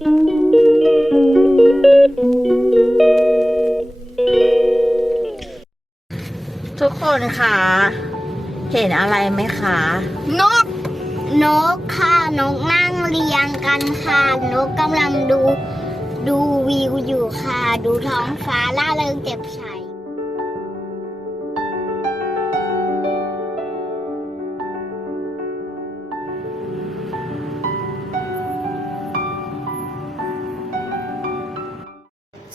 ทุกคนคะเห็นอะไรไหมคะ นก นกค่ะ นกนั่งเรียงกันค่ะ นกกำลังดู ดูวิวอยู่ค่ะ ดูท้องฟ้าล่าเริงเจ็บใส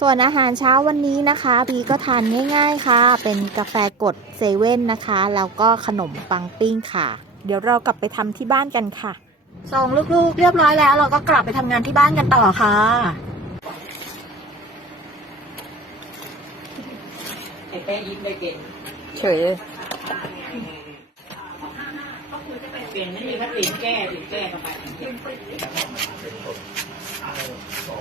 ส่วนอาหารเช้าวันนี้นะคะพีก็ทานง่าย ๆค่ะ เป็นกาแฟกดเซเว่นนะคะ แล้วก็ขนมปังปิ้งค่ะ เดี๋ยวเรากลับไปทำที่บ้านกันค่ะส่งลูกๆ เรียบร้อยแล้ว เราก็กลับไปทำงานที่บ้านกันต่อค่ะไอ้แป้ยิ้มไม่เก่งเฉยเปลี่ยนไม่มีพัดลินแก้ถึงแก้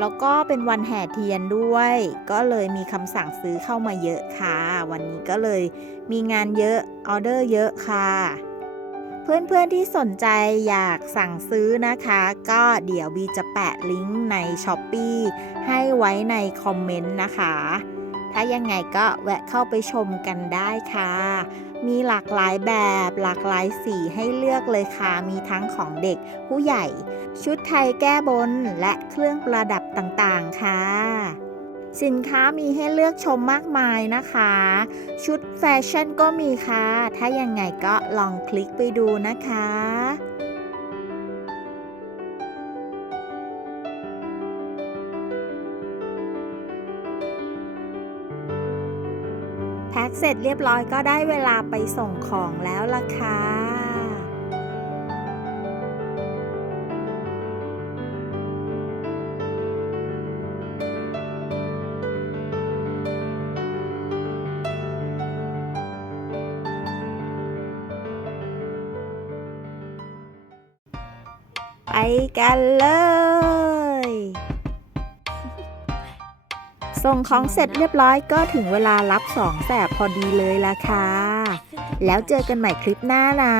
แล้วก็เป็นวันแห่เทียนด้วย ก็เลยมีคำสั่งซื้อเข้ามาเยอะค่ะ วันนี้ก็เลยมีงานเยอะออเดอร์เยอะค่ะ เพื่อนๆที่สนใจอยากสั่งซื้อนะคะ ก็เดี๋ยวบีจะแปะลิงก์ใน s h อ p e e ให้ไว้ในคอมเมนต์นะคะ ถ้ายังไงก็แวะเข้าไปชมกันได้ค่ะมีหลากหลายแบบ หลากหลายสีให้เลือกเลยค่ะ มีทั้งของเด็กผู้ใหญ่ ชุดไทยแก้บน และเครื่องประดับต่างๆ ค่ะสินค้ามีให้เลือกชมมากมายนะคะ ชุดแฟชั่นก็มีค่ะ ถ้ายังไงก็ลองคลิกไปดูนะคะ พ็คเสร็จเรียบร้อยก็ได้เวลาไปส่งของแล้วล่ะค่ะไปกันเลย ส่งของเสร็จเรียบร้อยก็ถึงเวลารับสองแสบพอดีเลยล่ะค่ะ แล้วเจอกันใหม่คลิปหน้านะ